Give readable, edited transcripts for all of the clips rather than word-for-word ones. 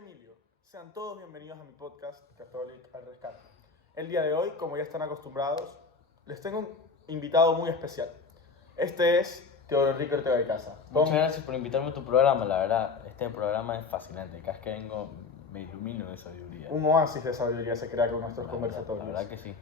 Emilio. Sean todos bienvenidos a mi podcast Catholic al Rescate. El día de hoy, como ya están acostumbrados, les tengo un invitado muy especial. Este es Teodoro Enrique Ortega de Casa. Muchas gracias por invitarme a tu programa, la verdad, este programa es fascinante. Cada vez que vengo me ilumino de sabiduría. Un oasis de sabiduría se crea con nuestros La conversatorios. verdad que sí.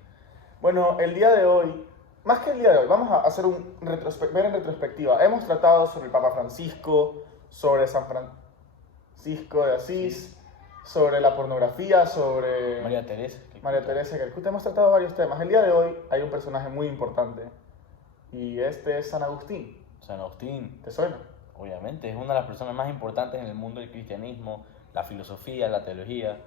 Bueno, el día de hoy, más que el día de hoy, vamos a hacer ver en retrospectiva. Hemos tratado sobre el Papa Francisco, sobre San Francisco de Asís, sobre la pornografía, sobre María Teresa. María Teresa de Calcuta. Hemos tratado varios temas. El día de hoy hay un personaje muy importante y este es San Agustín. San Agustín, ¿Te suena? obviamente, es una de las personas más importantes en el mundo del cristianismo, la filosofía, la teología.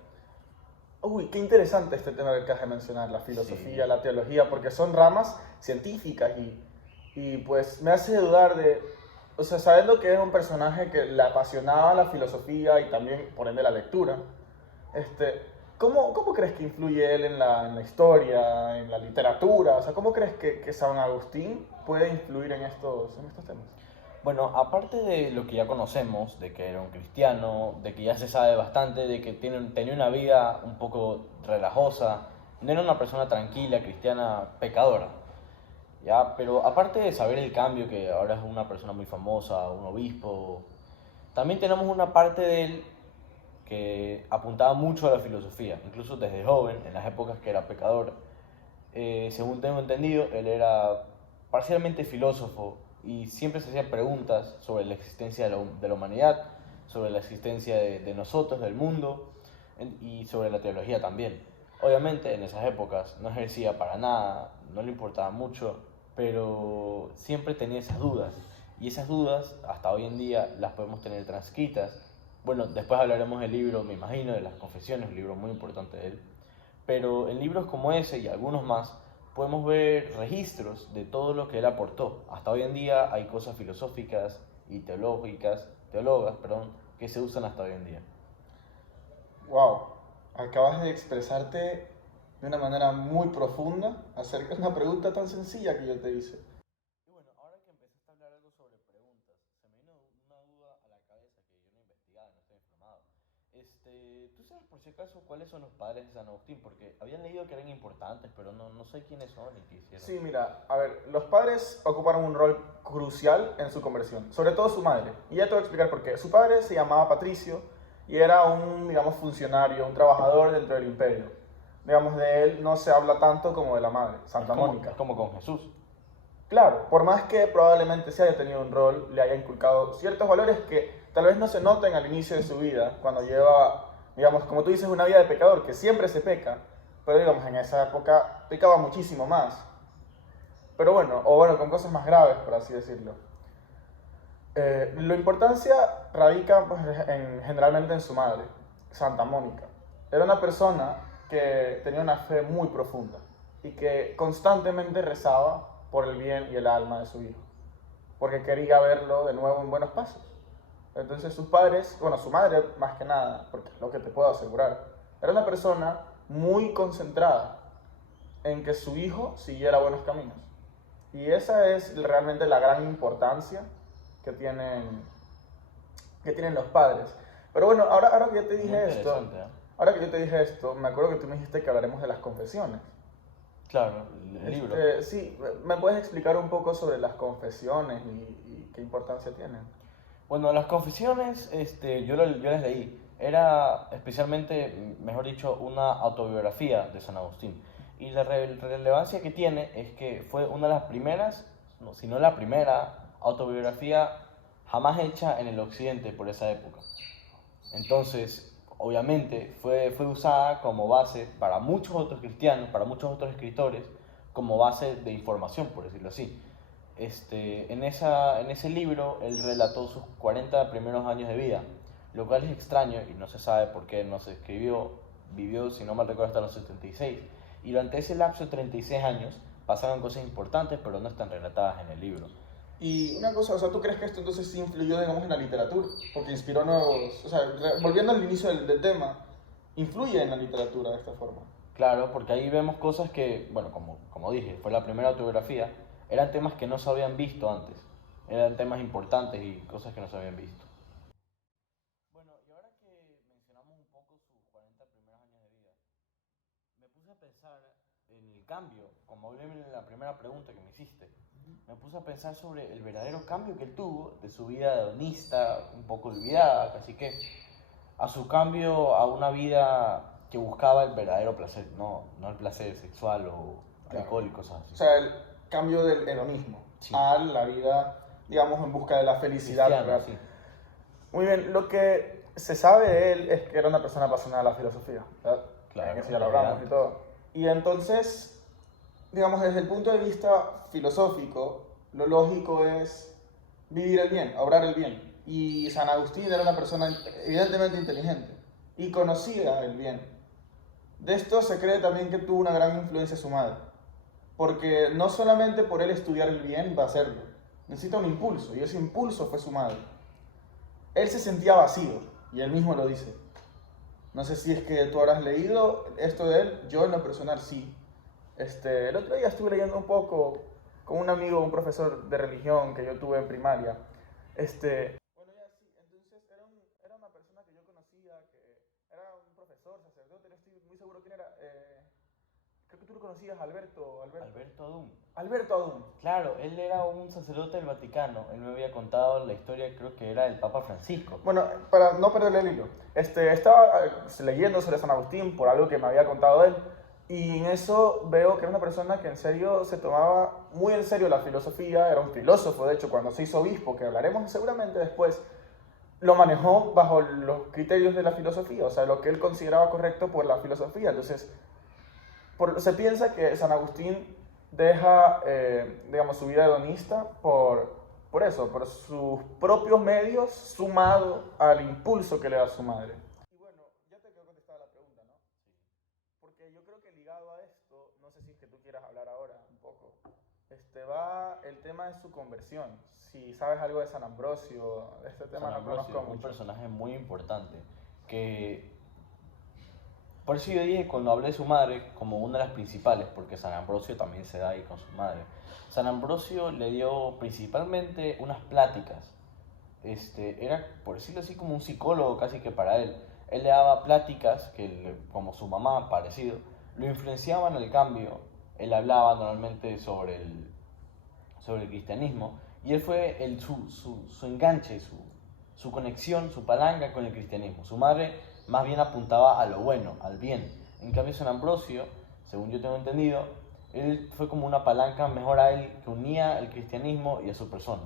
Uy, qué interesante este tema que acabas de mencionar, la filosofía, Sí. la teología, porque son ramas científicas y pues me hace dudar de, o sea, sabiendo que es un personaje que le apasionaba la filosofía y también, por ende, la lectura, ¿cómo crees que influye él en la historia, en la literatura? O sea, ¿cómo crees que San Agustín puede influir en estos temas? Bueno, aparte de lo que ya conocemos, de que era un cristiano, de que ya se sabe bastante, de que tenía una vida un poco relajosa, no era una persona tranquila, cristiana, pecadora. ¿Ya? Pero aparte de saber el cambio, que ahora es una persona muy famosa, un obispo, también tenemos una parte de él que apuntaba mucho a la filosofía, incluso desde joven, en las épocas que era pecador. Según tengo entendido, él era parcialmente filósofo y siempre se hacía preguntas sobre la existencia de la humanidad, sobre la existencia de nosotros, del mundo y sobre la teología también. Obviamente en esas épocas no ejercía para nada, no le importaba mucho, pero siempre tenía esas dudas. Y esas dudas hasta hoy en día las podemos tener transcritas. Bueno, después hablaremos del libro, me imagino, de las Confesiones, un libro muy importante de él. Pero en libros como ese y algunos más podemos ver registros de todo lo que él aportó. Hasta hoy en día hay cosas filosóficas y teólogas, que se usan hasta hoy en día. Wow, acabas de expresarte de una manera muy profunda acerca de una pregunta tan sencilla que yo te hice. Y bueno, ahora que empezaste a hablar algo sobre preguntas, se me vino una duda a la cabeza que yo no he investigado, no estoy informado. ¿Tú sabes por si acaso cuáles son los padres de San Agustín? Porque habían leído que eran importantes, pero no sé quiénes son y qué hicieron. Sí, mira, a ver, los padres ocuparon un rol crucial en su conversión, sobre todo su madre. Y ya te voy a explicar por qué. Su padre se llamaba Patricio y era un, digamos, funcionario, un trabajador dentro del imperio. Digamos, de él no se habla tanto como de la madre, Santa Mónica. Es como con Jesús. Claro, por más que probablemente se haya tenido un rol, le haya inculcado ciertos valores que tal vez no se noten al inicio de su vida, cuando lleva, digamos, como tú dices, una vida de pecador, que siempre se peca, pero digamos, en esa época pecaba muchísimo más. Pero bueno, o bueno, con cosas más graves, por así decirlo. La importancia radica pues, generalmente en su madre, Santa Mónica. Era una persona que tenía una fe muy profunda y que constantemente rezaba por el bien y el alma de su hijo, porque quería verlo de nuevo en buenos pasos. Entonces sus padres, bueno, su madre más que nada, porque es lo que te puedo asegurar, era una persona muy concentrada en que su hijo siguiera buenos caminos. Y esa es realmente la gran importancia que tienen, que tienen los padres. Pero bueno, ahora que yo te Muy dije esto, interesante, ¿eh? ahora que yo te dije esto, me acuerdo que tú me dijiste que hablaremos de las confesiones. Claro, el libro. Sí, ¿me puedes explicar un poco sobre las confesiones y qué importancia tienen? Bueno, las confesiones, yo las leí. Era especialmente, mejor dicho, una autobiografía de San Agustín. Y la relevancia que tiene es que fue una de las primeras, no, si no la primera, autobiografía jamás hecha en el occidente por esa época. Entonces, obviamente, fue usada como base para muchos otros cristianos, para muchos otros escritores, como base de información, por decirlo así. En ese libro, él relató sus 40 primeros años de vida, lo cual es extraño y no se sabe por qué no se escribió. Vivió, si no mal recuerdo, hasta los 76. Y durante ese lapso de 36 años pasaron cosas importantes, pero no están relatadas en el libro. Y una cosa, o sea, ¿tú crees que esto entonces sí influyó, digamos, en la literatura? Porque inspiró nuevos, o sea, volviendo al inicio del tema, influye en la literatura de esta forma. Claro, porque ahí vemos cosas que, bueno, como dije, fue la primera autobiografía, eran temas que no se habían visto antes, eran temas importantes y cosas que no se habían visto. Bueno, y ahora que mencionamos un me puse a pensar en el cambio, como hablé en la primera pregunta que me hiciste. Me puse a pensar sobre el verdadero cambio que él tuvo de su vida hedonista, un poco olvidada, casi que, a su cambio a una vida que buscaba el verdadero placer, no el placer sexual o alcohol y cosas así. O sea, el cambio del hedonismo Sí. a la vida, digamos, en busca de la felicidad Cristiano, real. sí. Muy bien, lo que se sabe de él es que era una persona apasionada de la filosofía, ¿verdad? Claro, Eso ya lo hablamos desde y todo. Y entonces, digamos, desde el punto de vista filosófico, lo lógico es vivir el bien, obrar el bien. Y San Agustín era una persona evidentemente inteligente y conocía el bien. De esto se cree también que tuvo una gran influencia su madre, porque no solamente por él estudiar el bien va a hacerlo, necesita un impulso, y ese impulso fue su madre. Él se sentía vacío, y él mismo lo dice. No sé si es que tú habrás leído esto de él, yo en lo personal sí. El otro día estuve leyendo un poco con un amigo, un profesor de religión que yo tuve en primaria. Bueno, ya sí, entonces era una persona que yo conocía, que era un profesor, sacerdote, no estoy muy seguro quién era. Creo que tú lo conocías, Alberto Adum. Alberto Adum. Claro, él era un sacerdote del Vaticano. Él me había contado la historia, creo que era del Papa Francisco. Bueno, para no perderle el hilo, estaba leyendo sobre San Agustín por algo que me había contado él, y en eso veo que era una persona que en serio se tomaba muy en serio la filosofía, era un filósofo, de hecho, cuando se hizo obispo, que hablaremos seguramente después, lo manejó bajo los criterios de la filosofía, o sea, lo que él consideraba correcto por la filosofía. Entonces, se piensa que San Agustín deja, digamos, su vida hedonista por eso, por sus propios medios, sumado al impulso que le da su madre. Y bueno, ya te quedó contestada la pregunta, ¿no? Porque yo creo que ligado a esto, no sé si es que tú quieras hablar ahora un poco, va el tema de su conversión. Si sabes algo de San Ambrosio, de este tema San no Ambrosio, conozco un mucho. personaje muy importante, que por eso yo dije cuando hablé de su madre como una de las principales, porque San Ambrosio también se da ahí con su madre. San Ambrosio le dio principalmente unas pláticas. Era, por decirlo así, como un psicólogo casi que para él. Él le daba pláticas que, como su mamá, parecido, lo influenciaban al cambio. Él hablaba normalmente sobre el cristianismo y él fue su enganche, su conexión, su palanca con el cristianismo. Su madre más bien apuntaba a lo bueno, al bien. En cambio, San Ambrosio, según yo tengo entendido, él fue como una palanca mejor a él que unía el cristianismo y a su persona.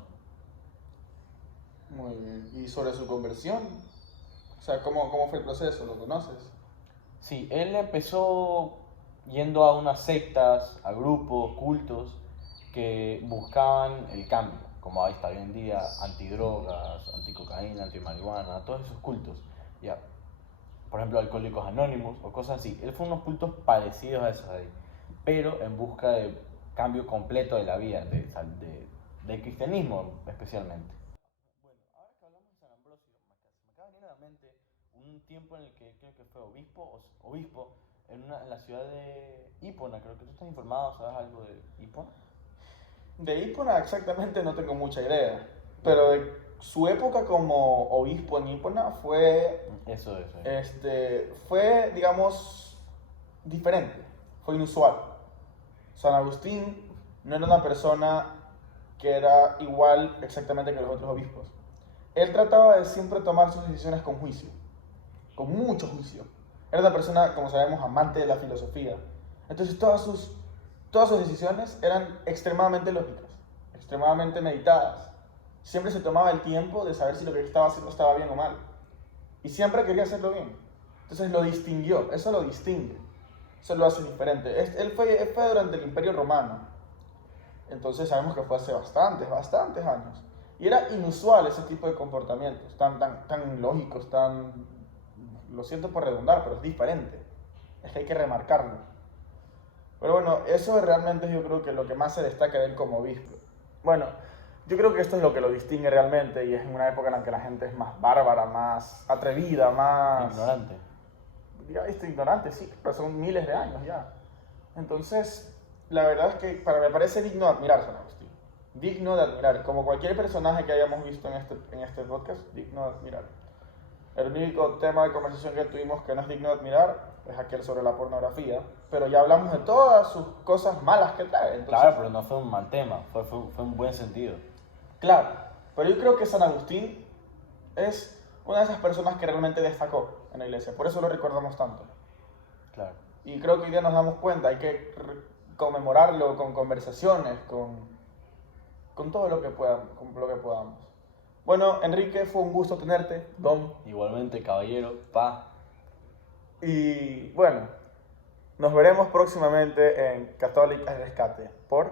Muy bien. ¿Y sobre su conversión? O sea, ¿cómo fue el proceso? ¿Lo conoces? Sí, él empezó yendo a unas sectas, a grupos, cultos que buscaban el cambio, como ahí está hoy en día, antidrogas, anticocaína, antimarihuana, todos esos cultos, ya. Por ejemplo, Alcohólicos Anónimos o cosas así. Él fue unos cultos parecidos a esos ahí, pero en busca de cambio completo de la vida, del cristianismo especialmente. Bueno, ahora que hablamos de San Ambrosio, se me acaba de venir a la mente un tiempo en el que creo que fue obispo en la ciudad de Hipona. Creo que tú estás informado, ¿sabes algo de Hipona? De Hipona exactamente no tengo mucha idea, pero de su época como obispo en Hipona Eso. fue, digamos, diferente, fue inusual. San Agustín no era una persona que era igual exactamente que los otros obispos. Él trataba de siempre tomar sus decisiones con juicio, con mucho juicio. Era una persona, como sabemos, amante de la filosofía. Entonces todas sus decisiones eran extremadamente lógicas, extremadamente meditadas. Siempre se tomaba el tiempo de saber si lo que estaba haciendo estaba bien o mal. Y siempre quería hacerlo bien. Entonces lo distinguió, eso lo distingue. Eso lo hace diferente. Él fue durante el Imperio Romano. Entonces sabemos que fue hace bastantes años. Y era inusual ese tipo de comportamientos, tan lógicos, lo siento por redundar, pero es diferente. Es que hay que remarcarlo. Pero bueno, eso realmente es yo creo que lo que más se destaca de él como obispo. Bueno, yo creo que esto es lo que lo distingue realmente y es en una época en la que la gente es más bárbara, más atrevida, más... Ignorante. Ya, ignorante, sí, pero son miles de años ya. Entonces, la verdad es que me parece digno de admirar San Agustín. Digno de admirar, como cualquier personaje que hayamos visto en este podcast, digno de admirar. El único tema de conversación que tuvimos que no es digno de admirar es aquel sobre la pornografía, pero ya hablamos de todas sus cosas malas que trae. Entonces, Claro, pero no fue un mal tema, fue un buen sentido. claro, pero yo creo que San Agustín es una de esas personas que realmente destacó en la iglesia, por eso lo recordamos tanto. Claro. Y creo que hoy día nos damos cuenta, hay que conmemorarlo con conversaciones, con todo lo que podamos. Bueno, Enrique, fue un gusto tenerte, Dom. Igualmente, caballero, pa. Y bueno, nos veremos próximamente en Catholic al Rescate. ¿Por?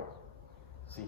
Sí.